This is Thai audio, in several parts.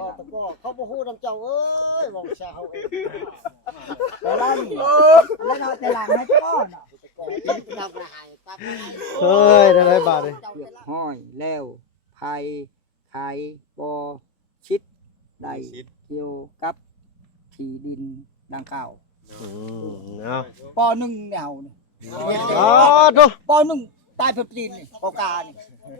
ว่าตะก้อเขาบ่ฮู้นำเจ้าเอ้ยบอกชาวเอง แต่ไล่แล้วเราแต่หลังให้ก้อน ทำละหายตามอะไร เฮ้ยได้บาทเลย เปียกห้อยแล้วไผ่ไข่บอชิดได้เกี่ยวกับที่ดินดังกล่าว เอา ปอหนึ่งแนวนี่ อ๋อโต ปอหนึ่งตายเพิ่นตีนนี่ปอกานี่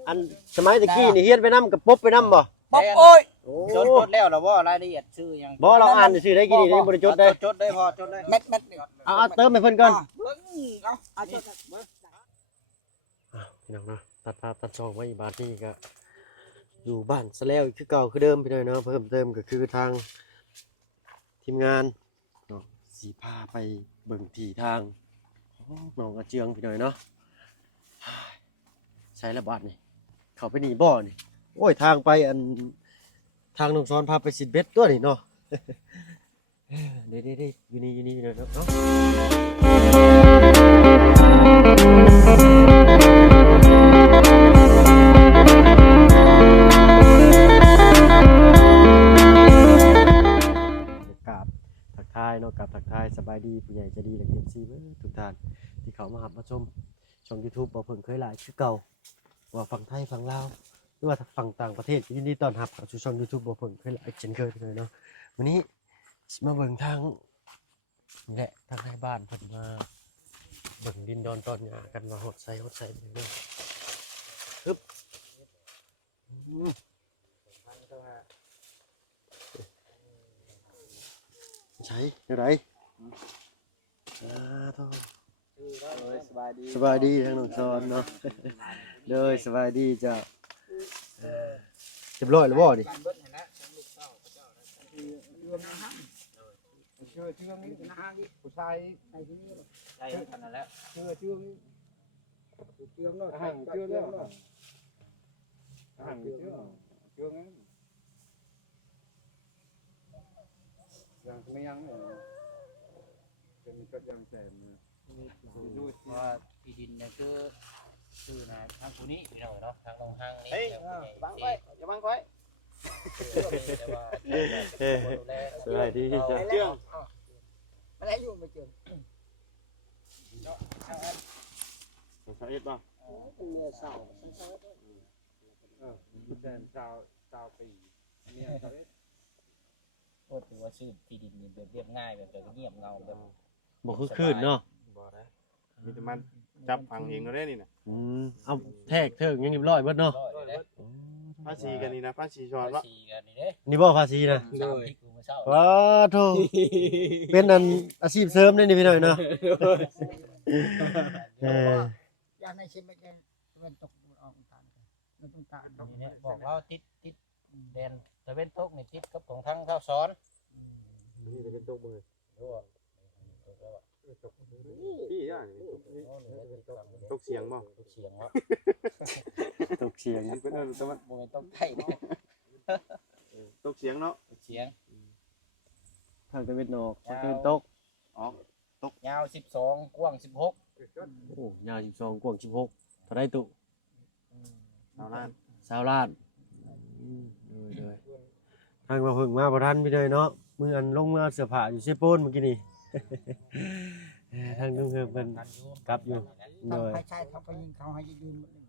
อันสมัยตะกี้นี่เฮียนไปนํกับปบไปนํบ่ ป๊อกโอ้ย โอ้ จดแล้วแล้วว่ารายละเอียดชื่อยัง บ่เราอ่านชื่อได้กี่นี่บ่ได้จดได้ จดได้พอจดได้ เม็ดนี่ เอาเติมให้เพิ่นก่อน เบิ่งเอาจด พี่น้องเนาะตัดภาพตัดช่องไว้บาทนี้ก็อยู่บ้านซะแล้วคือเก่าคือเดิมพี่น้องเนาะเพิ่มเติมก็คือทางทีมงานเนาะสีพาไปเบิ่งที่ทางหนองกระเจืองพี่น้องเนาะใช้ระบาดนี่เขาไปหนีบ่อนี่โอ้ยทางไปอันทางน้องซ้อนพาไปสิดเบ็ดตัวนี่เนาะ เด้อยู่นี่พี่น้องเนาะ กราบทักทายเนาะกับทักทายสบายดีผู้ใหญ่ใจะดีและเอฟซีทุกท่านที่เขามาหับมาชมช่อง YouTube บ่เพิ่งเคยหลายคือเก่าว่าฝั่งไทยฝั่งลาวหรือว่าฝั่งต่างประเทศยินดีต้อนรับเข้าสู่ช่อง YouTube บ่เพิ่งเคยหลายเช่นเคยเลยเนาะวันนี้สิมาเบิ่งทางนี่แหละทางในบ้านเพิ่นมาเบิ่งดินดอนตอนหญ้ากันว่าฮดใส่เด้อฮึบใช่เดี๋ยวไหนโทษสบายดีทางน้องซอนเนาะ เลยสบายดีจ้ะเรียบร้อยแล้วบ่ดิ เชื่อนี้นะฮะผู้ชายไอ้ที่นี่ ใช่ขนาดแล้ว เชื่อนี้เชื่อเนาะห่างเชื่อเนาะห่างเชื่องั้นยังไม่ยังเลยเป็นก็ยังแสนนะ ว่าที่ดินเนี่ยคือนะทางผู้นี้พี่น้องเนาะทางลงทางนี้ บังไว้อย่าบังไว้ สบายดีจ้ะ เจืองมาแล้วอยู่มาเจือง สาเหตุป่ะ เป็นเมียสาว แสนชาวปีเนี่ย โอ้ถือว่าชื่อที่ดินนี่แบบเรียบง่ายแบบเงียบเงาแบบ บ่คือคืนเนาะ บ่ได้มีแต่มันจับพังเองก็ได้นี่น่ะ เอาแทกเถิงยังเรียบร้อยเบิดเนาะ ภาษีกันนี่นะภาษีชอนวะ ชีกันนี่เด้ นี่บ่ภาษีนะ สามพริกกูมาเช่า ว้าโธ่เป็นอันอาชีพเสริมได้นี่พี่น้อยเนาะเออ อย่างในเช่นไม่ใช่เป็นตกออกต่างมันต้องต่าง นี่เนี่ยบอกว่าติดแดนตะเวนตกนี่ติดกับของทางข้าวซ้อน นี่จะเป็นตกมือ พี่ย่าตกเสียงบ่ เสียงว่า ตกเสียง เพิ่นเอิ้นตะวัน โมเมนต์ต้องไข่เนาะ ตกเสียงเนาะ เสียง ทางตะวันออกทางตะวันตก ยาว12กว้าง16 โอ้ยาว12กว้าง16เท่าไรตุ เอาล้าน 20ล้านเลยทางว่าเพิ่งมาบ่ทันพี่น้อยเนาะมื้ออันลงมาเสื้อผ้าอยู่เซโปนเมื่อกี้นี่ทางลุงเพิ่นเพิ่นกลับอยู่โดย ใครใช้เขาไปยิงเขาให้ยืนหมดเลย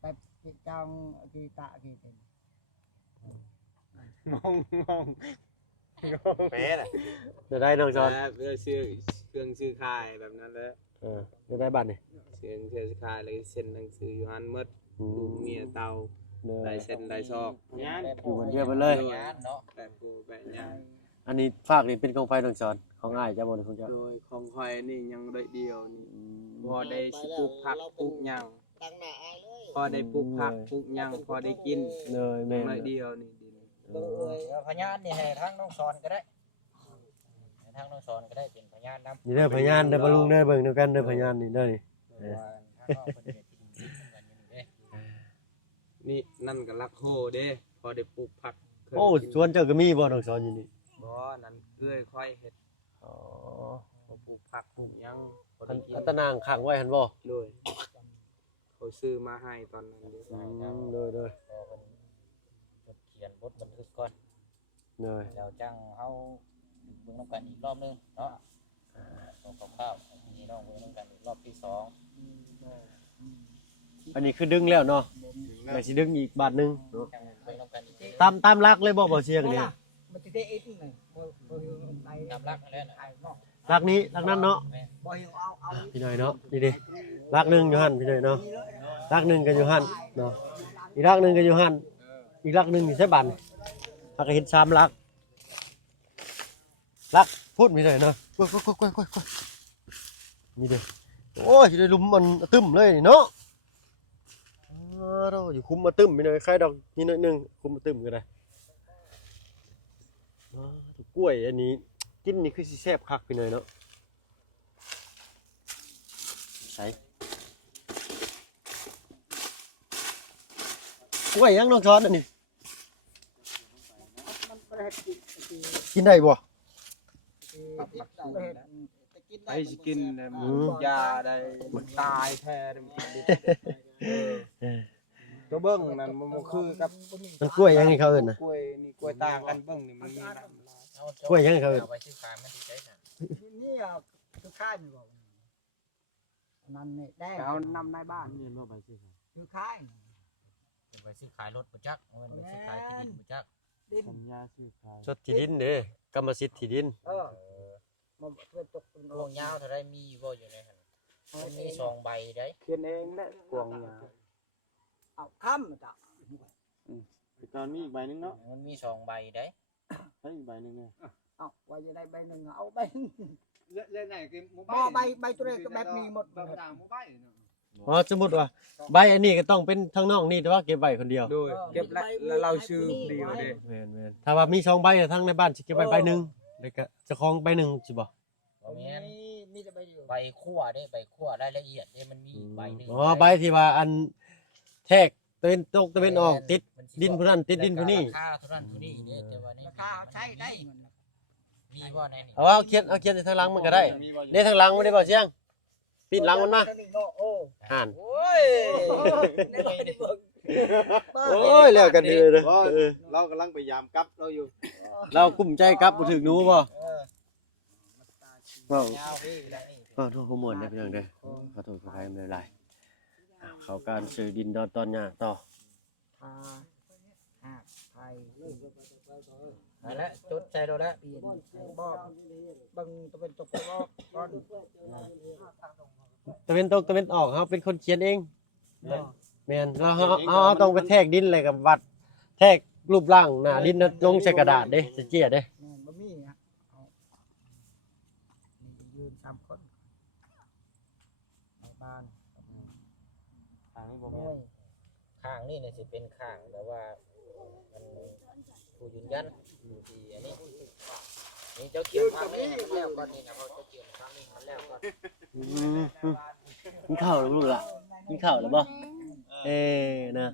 ไปจ้องกีตากีเต็ม งงเป๊ะน่ะ จะได้น้องจอน เพื่อซื้อเครื่องซื้อขายแบบนั้นเลย จะได้บัตรนี่ ซื้อขายเลยเซ็นหนังสืออยู่หันหมดลูกเมียเตาได้เซ็นได้ซอก งาน อยู่บนเรือไปเลย งานเนาะ แบบกูแบบยาง อันนี้ฝากนี่เป็นของไฟน้องจอนของง่ายจ้าบนของเจ้า โดยของคอยนี่ยังได้เดียวนี่พอได้ปลูกผักปลูกหยัง ตั้งหน้าอายเลย พอได้ปลูกผักปลูกหยังพอได้กิน เลยแม่ ได้เดียวนี่ดิน เบิ่งเลย พยานนี่ให้ทางน้องสอนก็ได้ให้ทางน้องสอนก็ได้เป็นพยานนำ นี่เด้อพยานเด้อปลุงเด้อเบิ่งเดียวกันเด้อพยานนี่เด้อนี่ ทางน้องเพิ่นเฮ็ดที่ดินกันอยู่นี่เด้ นี่นั่นก็รักโหเด้พอได้ปลูกผัก โอ้สวนเจ้าก็มีบ่น้องจอนอยู่นี่ บ่นั่นเอื้อยค่อยเฮ็ด อ๋อ ปลูกผักปลูกหยังพอได้กิน อันตนางขังไว้หั่นบ่ โดยเขาซื้อมาให้ตอนนั้นเด้ โดย พอเพิ่น เลย แล้วจังเฮาเบิ่งนำกันอีกรอบนึงเนาะของข้าวๆนี่น้องเบิ่งนำกันอีกรอบที่2 อันนี้คือดึงแล้วเนาะไม่สิดึงอีกบาทหนึงเนาะ จังเบิ่งนำกันอีก ตามรักเลยบ่เสียงนี่ มันจะได้เอ็ดนี่บ่เห็นไป ตามรักนั่นแหละนะ ไอ้เนาะ รักนี้รักนั้นเนาะ บ่เห็นเอา พี่หน่อยเนาะนี่ดิรักหนึงอยู่หั่นพี่หน่อยเนาะรักหนึงก็อยู่หั่นเนาะอีกรักหนึงก็อยู่หั่นอีกรักหนึงนี่ใช่บันถ้าก็เห็น3รักรักพูดพี่หน่อยเนาะก้อยนี่เด้อโอ้ยสิได้ลุมมันตึ้มเลยเนาะเราอยู่คุมมาตึ้มพี่หน่อยใครดอกนี่หน่อยหนึงคุมมาตึ้มก็ได้กล้วยอันนี้กินนี่คือสิแซ่บคักพี่หน่อยเนาะใส่กล้วยยังน้องช้อนอันนี้กินได้บ่ ไอ้สิกินยาได้ตายแท้ตัวเบิ่งนั่นมันคือกับ มันกล้วยยังไงเขาเอิ้นน่ะ กล้วยนี่กล้วยตากันเบิ่งนี่มันมีน้ำ กล้วยยังไงเขาเอิ้น เอาไปซื้อขายมันสิได้น่ะ นี่คือค่ายนี่บ่นั่นนี่แดง เอานำในบ้าน คือค่าย ไปซื้อขายรถบ่จักเอาไปซื้อขายที่ดินบ่จัก ดิน ชดที่ดินเด้กรรมสิทธิ์ที่ดิน มันเพื่อตกเป็น พวงยาวเท่าใดมีบ่อยู่ในหั่นมันมี2ใบได้ เขียนเองแหละกวงยา เอาค้ำจ้ะ ตอนนี้อีกใบนึงเนาะ มันมี2ใบได้ ใช้อีกใบนึงเนี่ย เอาว่าจะได้ใบหนึ่งเอาใบ เล่นไหนคือหมู่ บ่ใบตัวนี้ก็แบบนี้หมด ธรรมดาหมู่บ้านเนาะ อ๋อสมมุติว่าใบอันนี้ก็ต้องเป็นทางนอกนี่แต่ว่าเก็บไว้คนเดียว โดยเก็บแล้วเราชื่อเดียวเด้ แม่นๆถ้าว่ามี2ใบแต่ทั้งในบ้านสิเก็บไว้ใบหนึงแล้วก็เจ้าของใบหนึงสิบ่ บ่แม่น มีแต่ใบเดียว ใบคั่วเด้ใบคั่วรายละเอียดเด้มันมีใบหนึง อ๋อใบที่ว่าอันแทกตะเวนตกตะเวนออกติดดินผู้นั้นติดดินผู้นี้ ราคาเท่านั้นเท่านี้เด้แต่ว่านี่ ราคาใช้ได้เงิน มีบ่ในนี่ เอาเขียนทางหลังมันก็ได้เด้ทางหลังมันได้บ่เสียงปิดหลังมันมาห่าน โอ้ยในใบนี่เบิ่ง โอ้ยแล้วกันดีเลย เรากำลังพยายามกลับเราอยู่ เรากุ้มใจกลับบ่ถึงหนูบ่เว้าย าวพี่แล้วนี่ ขอโทษขอโมยนะพี่น้องเด้อขอโทษขออภัยไม่เป็นไรเขาการซื้อดินดอนตอนหญ้าต่อ ทาหักไทย นั่นแหละจุดใจเราแล้ว เปลี่ยนบ่บังตะเป็นตกบ่ก่อน ตะเวนตกตะเวนออกเฮาเป็นคนเขียนเองแม่นเราเฮาต้องไปแทกดินอะไรกับวัดแทกรูปร่างหน้าดินน่ะลงใส่กระดาษเด้จะเจี้ยเด้ แม่นบ่มีฮะเอายืน3คนในบ้าน ทางนี้บ่ โอ้ แม่ ย ข้างนี่เนี่ยสิเป็นข้างแต่ว่ามันผู้ยืนยันที่อันนี้นี่เจ้าเขียนทางนี้ให้มันแล้วก่อนนี่นะเพราะเจ้าเขียนทางนี้มันแล้วก่อน กินข้าวแล้วลูกล่ะกินข้าวแล้วบ่นะ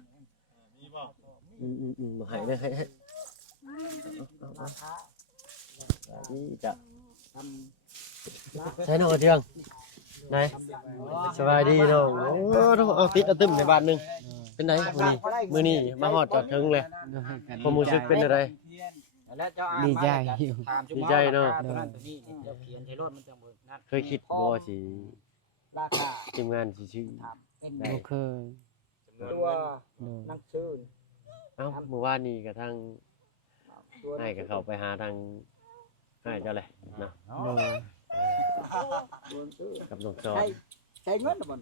บ่ให้นะให้นี่จะ ทำ ใช้น้องกระเทียงไหนสบายดีน้องโอ้ต้องเอาติดเอาตึ้มในบ้านหนึงเป็นไงมื้อนี้มาฮอดจอดถึงเลยความรู้สึกเป็นอะไร แล้วเจ้าอ่าน ดีใจ ถาม ดีใจเนาะ ตัวนั้นตัวนี้เจ้าเขียนใช้รถมันจังบ่นั่น เคยคิดบ่สิ ราคา ทีมงานสิชื่อ เป็น ได้ บ่เคย ตัวหนังสือ เอ้าเมื่อวานนี้ก็ทาง ตัว ให้ก็เข้าไปหาทางให้เจ้าเลยเนาะ โดย กับน้องจอ ใช้เงินบ่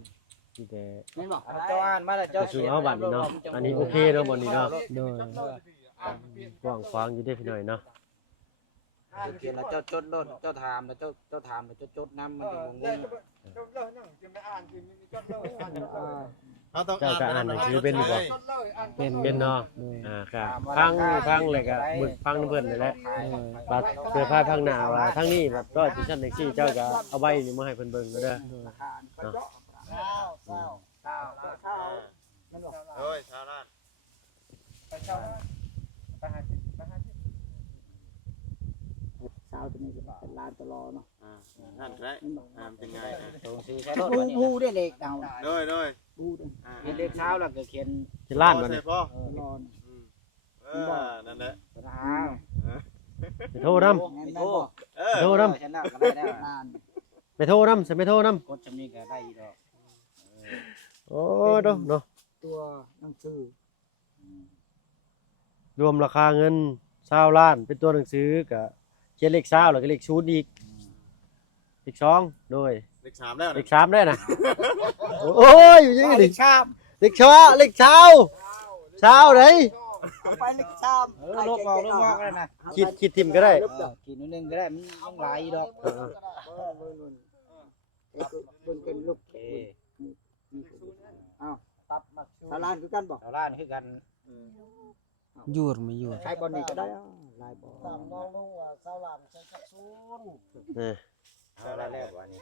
ที่แต่ แม่นบ่ เจ้าอ่านมาแล้วเจ้า ก็คือเอาบัตรนี่เนาะอันนี้โอเคเนาะบัตรนี้เนาะ โดย กว้างขวางอยู่ได้อพี่หน่อยเนาะ เขียนแล้วเจ้าจดรถเจ้าถามแล้วเจ้าถามแล้วเจ้าจดน้ำมันจะงง เราต้อง เจ้าก็อ่านหนังสือเป็นอยู่บ่ เป็น เป็นเนาะครับพังเลยก็บึกพังน้ำเพิ่นนี่แหละ โดย บัดเสื้อผ้าพังหน้าว่าทั้งนี้แบบก็ที่ชั้นแท็กซี่เจ้าก็เอาใบนี่มาให้เพิ่นเบิ่งก็เด้อ เฮ้ยชาลาด เช้าตัวนี้เป็นลานตลอเนาะ นั่นได้เป็นไง ตรงซื้อใช้รถ บูได้เล็กเอา ด้วย บูได้ มีเลขเช้าแล้วก็เขียน ที่ร้านบ่นี่ พ่อ ตลอ นั่นแหละ ปัญหา ไปโทรนำ แม่นบ่ โทรนำ ชนะก็ได้แล้ว นาน ไปโทรนำสิไปโทรนำ กดจำนี้ก็ได้ดอก โอ้เนาะ ตัวหนังสือ รวมราคาเงิน20ล้านเป็นตัวหนังสือก็เขียนเลข20แล้วก็เลข0อีกเลข2โดย เลข3แล้ว เลข3ได้น่ะโอ้ยอยู่ยังไงดิ ชาม เลขชาเลขเช้าเช้าเด้ย เอาไปเลขชาม ลบออกแล้วนะ คิดทิมก็ได้ กินนิดนึงก็ได้มันต้องหลายดอก เบิ่งเป็นลูก โอเค ตับมักสาลานคือกันบ่ ชาวล้านคือกัน ยูดไม่ยูด ใช้บอลนี่ก็ได้ลายบอล ตามน้องลุงว่าสาวหลานใช้กระสุน เอาได้แล้ววันนี้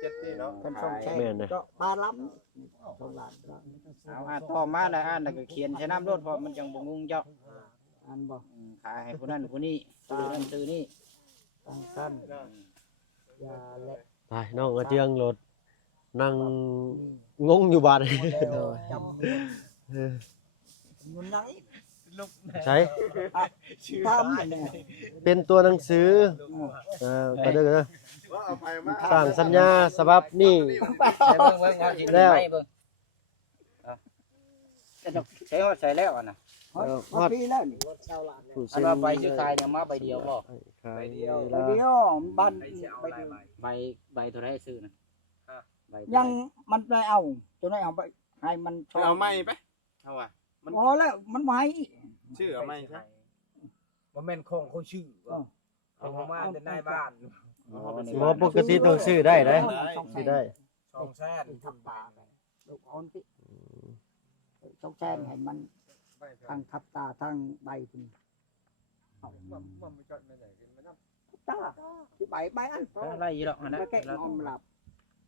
7ที่เนาะ เพิ่นส่งแช่ก็บาล้ำสาลาน เอาอ่านต่อมาแล้วอ่านแล้วก็เขียนใช้น้ำรถเพราะมันจังบ่งงเจ้า อันบ่ ขายให้ผู้นั้นผู้นี้ซื้อนั่นซื้อนี่ ตั้งสั้นยาและ ไปน้องกระเจียงรถนั่งงงอยู่บ้าน จำมันไหน ใช้ ตามเนี่ย เป็นตัวหนังสือไปเด้อกันนะ ว่าเอาไปมา สร้างสัญญาฉบับนี้ ใช้เบิ่งว่าสิ แล้ว ไม่เบิ่งใช้ฮอดใส่แล้วอ่ะนะ ฮอดปีแล้วนี่ สาวหลาน ผู้ อั เซ็ น น ว่าใบชื่อขายเนี่ยมาใบเดียวบ่ ขาย เดี๋ยวบ้านไปดู ใบเท่าไรซื้อนะใบ ยังมันไปเอาตัวไหนเอาไปให้มันช เอาไม้ไปเอาว่ะ พอแล้วมันไม่ ชื่อเอาไม้ใช่ บ่แม่นของเขาชื่อเอามาแต่นายบ้าน บ่ปกติต้องซื้อได้ซื้อได้ 2แสน ทับตาไปลูกอ่อนพี่ต้องแซนให้มันทางทับตาทางใบคุณตาที่ใบอัน อะไรอีหรอกนะ แล้วแกนอนหลับ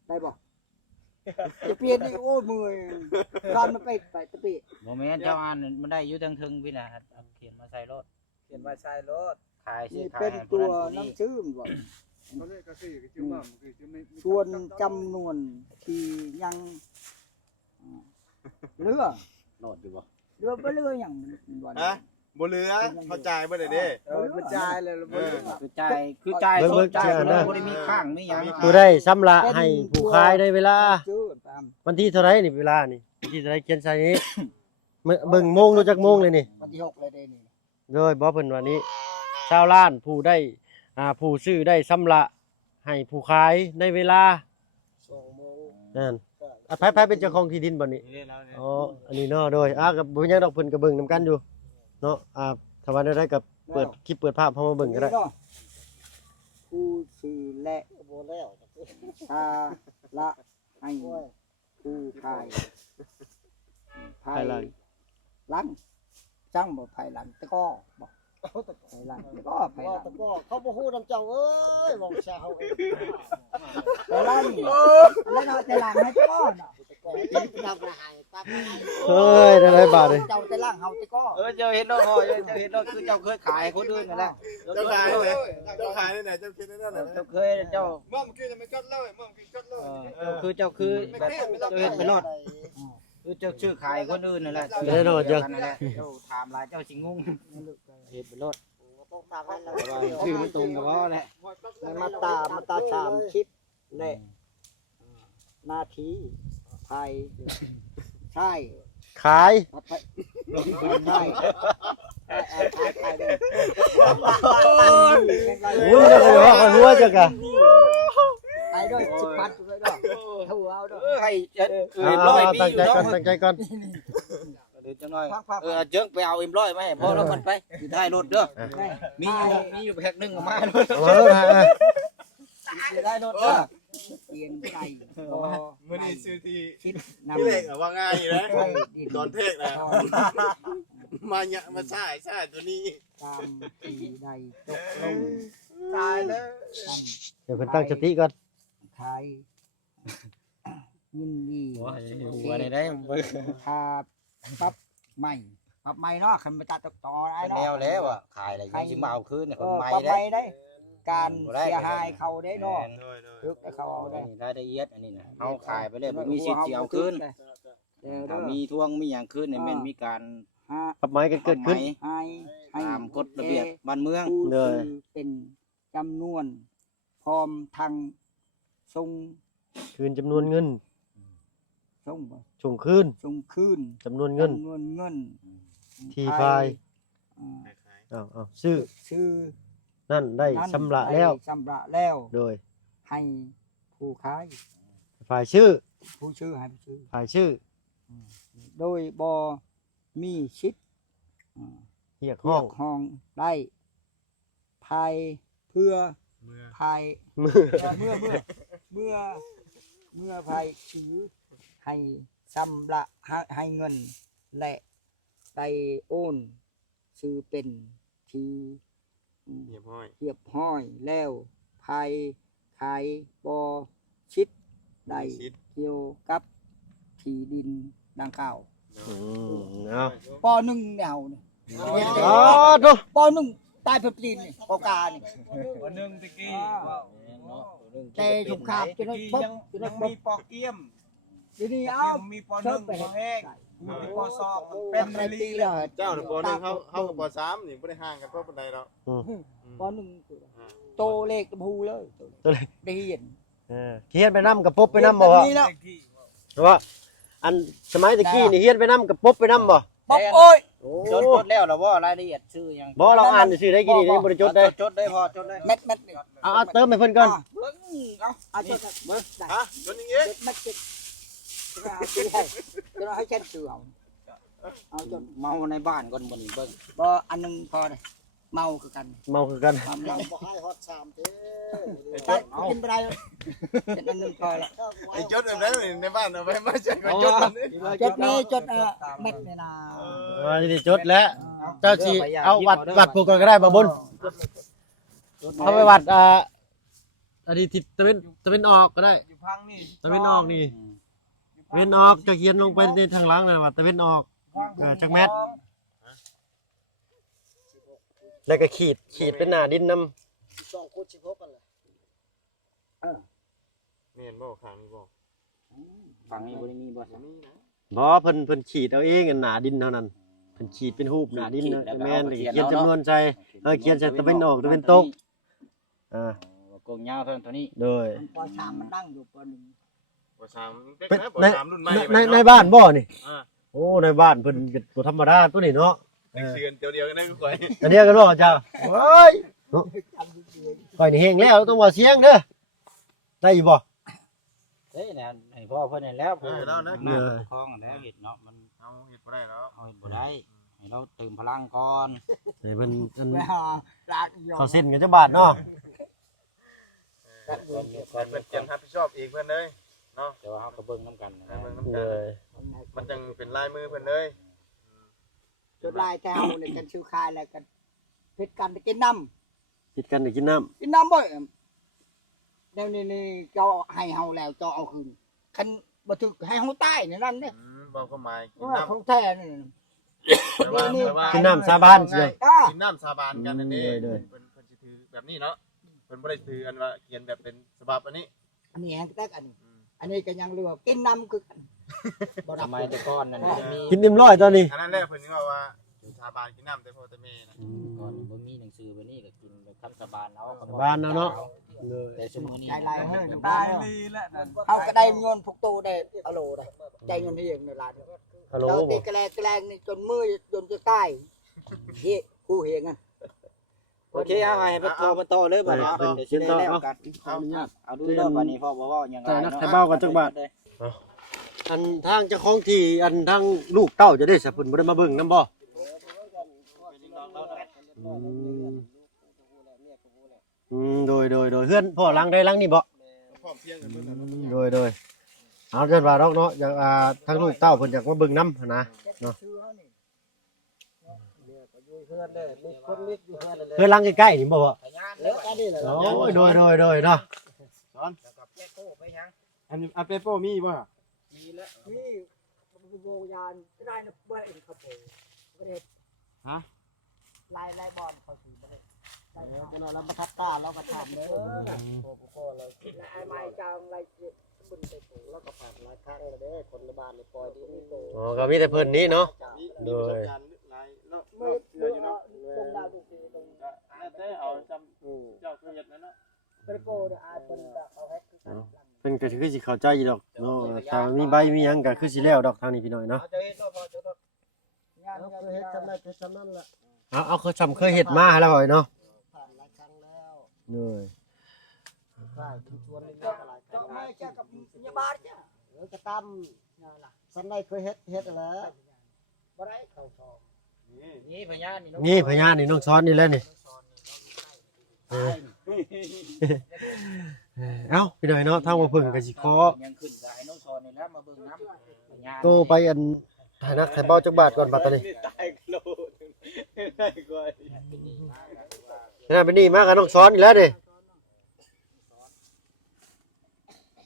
ได้บ่จะเปลี่ยนนี่โอ้มือตอนมันไปตะปี บ่แม่นเจ้าอ่านมันได้อยู่ถึงพี่นะเขียนมาใส่รถ เขียนว่าใช่รถ ขายสิ นี่ ขาย เป็น ให้ ตัว ผู้ หนั นี้ งสือบ่ส่วนจำนวนที่ยังเรือ โหลดอยู่บ่ เรือบ่เรืออย่างบ่ ฮะบ่เหลือเข้าใจบ่ได้เด้ กระจายเลย คือจ่ายจ่ายบ่ได้มีข้างมีหยัง ผู้ได้ชำระให้ผู้ขายในเวลา ซื้อตาม วันที่เท่าไรนี่เวลานี่วันที่เท่าไรเขียนใส่นี้เบิ่งโมงรู้จักโมงเลยนี่ วันที่6เลยเด้นี่ โดยบ่เพิ่นวันนี้20ล้านผู้ได้ผู้ซื้อได้ชำระให้ผู้ขายในเวลา 2 โมง นั่นไผเป็นเจ้าของที่ดินบ่นี่ นี่แล้วเนี่ย อ๋ออันนี้เนาะโดยกับบ่มีหยังดอกเพิ่นก็เบิ่งนํกันอยู่เนาะถ้าว่าได้ก็เปิดคลิปเปิดภาพเฮามาเบิ่งก็ได้ ผู้ซื้อและ บ่แล้ว ชาละให้ผู้ขายภายหลังจังบ่ภายหลังตะก้อบ่ภายหลังตะก้อภายห ว่า ลัง แต่ก็เขาบ่ฮู้นำเจ้าเอ้ยบอกชาวเอง ภายหลังแล้วเนาะแต่หลังให้ตะก้อเนาะ ตามหายตามหาย เฮ้ยได้หลายบาทเลย เจ้าแต่หลังเฮาตะก้อ เจ้าเห็นรถบ่เจ้าเห็นรถคือเจ้าเคยขายให้คนอื่นนั่นแหละ เจ้าขายเลยเจ้าขายไหนเจ้าคิดนั่นน่ะ เจ้าเคยเจ้า มั่งคือจะไม่จดเลยมั่งคือจดเลย คือเจ้าคือแบบเจ้าเห็นไปรถคือเจ้าชื่อขายคนอื่นนั่นแหละ ได้เนาะจัง นั่นแหละเจ้าถามหลายเจ้าสิงงเห็นไปรถ ต้องตามให้แล้ว ชื่อมันตรงกับว่าแหละ มาตาชามคิดและนาทีภายใช่ ขาย ใช่ มึงจะไปว่าเขาหัวจังกะ ไปด้วย10,000ด้วยดอกเท่าเอาดอก ให้เอ็มร้อยปี ตั้ง อ ใจ ยู่ ก่อน เนาะ ตั้งใจก่อน เดี๋ยวจังหน่อยเจิ้งไปเอาเอ็มร้อยมาให้พ่อแล้วมันไปอยู่ท้ายรถเด้อมีอยู่แพ็คนึงมาด้วย เอามาแล้วฮะ ได้รถเด้อเปลี่ยนใจพอ มื้อนี้ซื้อที่ คิด ที่ นำ เลขว่าง่ายอยู่นะตอนเทศนะมาเนี่ยมาใช่ตัวนี้ ตามที่ใดตกลง ตายแล้ว เดี๋ยวเพิ่นตั้งสติก่อน ไทยยินดี หัวได้ได้ ถ้าปรับใหม่เนาะคันไปตัดต่อได้ แน เนาะ วแล้วอ่ะขายอะไรยังสิมาเอาคืนเนี่ยคนใหม่ ปรับ ได้ ใหม่ได้ การเสียหายเขาได้เนาะ โดย ทึกให้เขาเอาได้ รายละเอียดอันนี้นะเอาขายไปเลยบ่มีสิทธิ์สิเอาคืนถ้ามีทวงมีหยังคืนเนี่ยแม่นมีการ ฮะ ปรับไม้กันเกิดขึ้น ให้ ให้ ตามกฎระเบียบบ้านเมือง ผู้ เลย ซื้อเป็นจำนวนพร้อมทางส่ง คืนจำนวนเงิน ส่งบ่ ส่งคืน ส่งคืน จำนวนเงิน จำนวนเงิน ที่ฝ่าย อ่า เอาซื้อ ซื้อ นั่นได้ชำระแล้ว ได้ชำระแล้ว โดย ให้ผู้ขาย ฝ่ายชื่อ ผู้ซื้อให้ผู้ซื้อ ฝ่ายชื่อ โดยบ่มีชิด เรียก ห้ ห้ อ อง ง ห้องได้ภายเพื่อ เมื่อ ภาย มือ เมื่อภายซื้อให้ชำระให้เงิน และได้โอนซื้อเป็นที่ เรียบร้อย เรียบห้อยแล้วภายขายบ่ชิดได้ ชิด เกี่ยวกับที่ดินดังกล่าว เอา ปหนึ่งแนวนี่ อ๋อโต ปหนึ่งตายเพิ่นปีนนี่ปกานี่ วันหนึงตะกี้ แต่สุขาบจนพบจน ยัง พ มี บ ปอเกียม ทีนี้ เกี เอา ยมมีปอหนึ่งปอแห้งมีปอสองมัน เป็ เป็น น นา ลี ทีแล้ว เจ้าน่ะปหนึ่งเข้ากับปสามนี่บ่ได้ห่างกันเพราะปานใดดอก ปหนึ่งโตเลขตะพูเลย ตัวเลย ได้เห็น เฮียนไปนำกับปบไปนำบ่วะ นี่แล้ว ตะกี้ เพราะว่าอันสมัยตะกี้นี่เฮียนไปนำกับปบไปนำบ่ ป๊อบโอ้ย จดแล้วแล้วว่ารายละเอียดชื่อยัง บ่เราอ่านซื่อได้กี่นี่บ่ได้จดได้ จดได้พอจดได้ เม็ดนี่ เอาเติมให้เพิ่นก่อน เอาจดเบิ่งได้ ฮะจนอย่างงี้ เม็ดเม็ดเอาซื้อให้จะให้ฉันซื้อเอาจด เมาในบ้านก่อนบ่นี่เบิ่ง บ่อันหนึงพอเลยเมาคือกัน เมาคือกัน ความ เรา เมา บ่ให้ฮอด3เด้ ได้กินบ่ได้เป็นอันหนึงพอละ ไอ้จดแบบนั้นในบ้านเอาไว้มาใช้ก็จดแบบนี้ จดนี่จดเม็ดนี่นะ นี่จดแล้วเจ้าสิเอาวัดผูกกันก็ได้บ่บนเอาไปวัดอันนี้ทิศตะเวนออกก็ได้ อยู่พังนี่ ตะเวนออกนี่ตะเวนออกจะเขียนลงไปในทางหลังนั่นว่าตะเวนออกจักแมตรแล้วก็ขีดเป็นหน้าดินนำ 2คูณ16กันแหละ แม่นบ่ข้างนี้บ่ ฝั่งนี้บ่ได้มีบ่ บ่มีนะ บ่เพิ่นขีดเอาเองอันหน้าดินเท่านั้นเพิ่นขีดเป็นรูปหน้าดินแม่นเขียนจำนวนใส่เขียนใส่ตะเวนออกตะเวนตกกงยาวเท่านั้นตัวนี้ โดย ปสามมันนั่งอยู่ปหนึ่ง บ่สามเป็น เป็น นะบ่ ใน สามรุ่นใหม่ ในบ้านบ่นี่ อ่า โอ้ในบ้านเพิ่นก็ธรรมดาตัวนี้เนาะ เด็กเสือนเดียวกันได้ก็ค่อย อันเดียวกันบ่จ้าโอ้ยข่อยนี่แห้งแล้วต้องว่าเสียงเด้อได้อยู่บ่ เฮ้ยเนี่ยให้พ่อเพิ่นนี่แล้ว แล้วนะ เออ คล้องแล้วเฮ็ดเนาะมัน เอาเฮ็ดบ่ได้แล้ว เอาเฮ็ดบ่ได้ให้เราเติมพลังก่อน ให้เพิ่นอัน ไปหาลากยอ เขาเส้นกันจักบาทเนาะ เพิ่นเตรียมรับผิดชอบเองเพิ่นเลยเนาะ แต่ว่าเฮาก็เบิ่งนํกันนะ ให้เบิ่งนำ เล กัน ย มันจังเป็นลายมือเพิ่นเลย จดลายแถวเนี่ยกันชื่อคายแล้วกันเพชรกันกินน้ คิดกันได้กินน้ำ ำกินน้ำบ่อยเดี๋ยวนี้เจ้าให้เฮาแล้วเจ้าเอาคืนคันบ่ถึกให้เฮาตายนี่นั่นเด้ บ่ความหมายกิน ว่า น้ำ ของแท้นี่ แปลว่า กินน้ำสาบานสิ อ่า กินน้ำสาบานกันนั่นเอง เด้อ เพิ่นสิถือแบบนี้เนาะเพิ่นบ่ได้ถืออันว่าเขียนแบบเป็นฉบับอันนี้ อันนี้แฮงแตกอันนี้อันนี้ก็ยังเรียกว่ากินน้ำคือกันบ่ ส รับ มัยแต่ก่อนนั่นมันมี กินเต็มร้อยตอนนี้ อันนั้นแหละเพิ่นว่าสาบานกินน้ำแต่พ่อแต่แม่นะ ก่อนบ่มีหนังสือแบบนี้ก็กินแบบคำสาบานเอา สาบานเอาเนาะ แต่ซุมื้อนี้ ใจลายเฮ้ย ตายลีแล้วนั่น เฮาก็ได้เงินพวกโตได้อโลได้ใจเงินเองในร้าน ฮัลโหล เรา บ่ ตีแกลงนี่จนมือจนจะใต้เฮ้คู่เฮงอ่ะ โอเคเอาให้เพิ่นโทรมาต่อเลยบัดนี้เดี๋ยวสิได้แล้วกัน เอาดูเด้อบัดนี้พ่อบ่เว้าหยังไง อันทางเจ้าของที่อันทางลูกเต้าจะได้สะเพิ่นบ่ได้มาเบิ่งนำบ่โดยเฮือนพ่อหลังใดหลังนี้บ่ พร้อมเพียงกันเบิ่งกัน โดยเอาเกินว่าดอกเนาะอยากทางลูกเต้าเพิ่นอยากมาเบิ่งนำนะเนาะเฮือนหลังใกล้ๆนี่บ่บ่ แล้วอันนี้แหละ โอ้ยโดยเนาะ อันเปโป้มีบ่ นี่โบยานได้นะเบ้เองครับผมประเทศ ฮะ ลายบอลเขาถือประเทศ จะนอนแล้วประทับตาเราก็ถามเลยโอ้โหเรา และไอ้ไม้จางไรบุญไปปลูก แล้วก็ผ่านหลายครั้งแล้วเด้คนในบ้านนี่ปล่อยดีนี่โต อ๋อก็มีแต่เพิ่นนี้เนาะ มีประสบการณ์หลายรอบ เมื่อ เทื่ออยู่เนาะ ลง ก็คือสิเข้าใจอยู่ดอกเนาะถ้ามีใบมีหยังก็คือสิแล้วดอกทางนี้พี่น้อยเนาะ เอาเจ้าเฮ็ดบ่พอเจ้าดอก เราเคยเฮ็ดจำได้เป็นจำนั้นแหละ เอาเคยเคยเฮ็ดมาแล้วบ่อยเนาะ ผ่านหลายครั้งแล้ว เหนื่อย ใช่ทุกชวนนี่ก็หลายครั้ง ไม่แค่กับยาบาลเนี่ย กระตำสันได้เคยเฮ็ดแล้วบ่ได้เข้าชอบ นี่พญานี่ นี่พญานี่น้องซ้อนนี่แหละนี่เอ้าพี่น้อยเนาะทางบ่เพิ่งก็สิขอ ยังขึ้นก็ให้น้องชอนนี่แหล้วมาเบิ่งน้ำพญา โตไปอันถ่ายนักถ่ายเบาจักบาทก่อนบัดตอนนี้ ตายโลดได้ก่อน น่าเป็นนี่มากับน้องซ้อนอีกแล้วนี่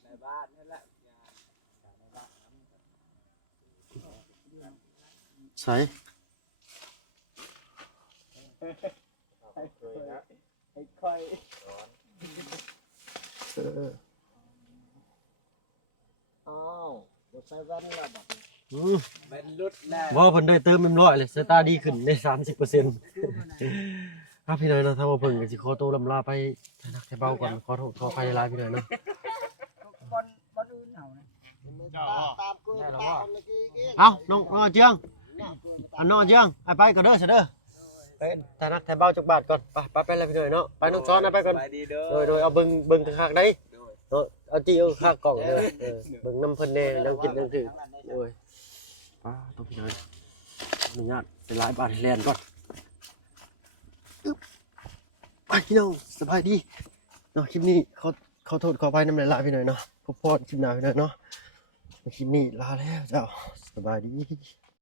ในบ้านนั่นแหละ ใส่ ไอ้ค่อย อ้าวบ่ใส่แว่นแล้วบัด เป็นรุดแล้ว บ่เพิ่นได้เติมเต็มร้อยเลยสายตาดีขึ้นได้ 30%ครับพี่น้อยเนาะทางบ่เพิ่งก็สิขอตัวลำลาไปถ่ายนักถ่ายเบาก่อนขอโทษขออภัยหลายๆพี่น้อยเนาะ บอลอื่นเอานะ ตามกูตามเมื่อกี้กิน เอ้าน้องเจียงอันน้องเจียงไปก็เด้อเสยเด้อไปถ่ายนักถ่ายเบาจักบาทก่อนไปแล้วพี่น้อยเนาะไปน้องซ้อนนะไปก่อน ไปดีเด้อ โดยเอาเบิ่งคักๆได้เนาะเอาจี้เอาคักกล่องเด้อเบิ่งน้ำเพิ่นแน่ยังกินยังถือโอ้ยป้าต้องพี่น้อยอนุญาตไปหลายบาทให้แลนก่อนอึ๊บไปพี่น้องสบายดีเนาะคลิปนี้ขอโทษขออภัยน้ำลายพี่หน่อยเนาะพบพอคลิปหน้าพี่หน่อยเนาะคลิปนี้ลาแล้วเจ้าสบายดี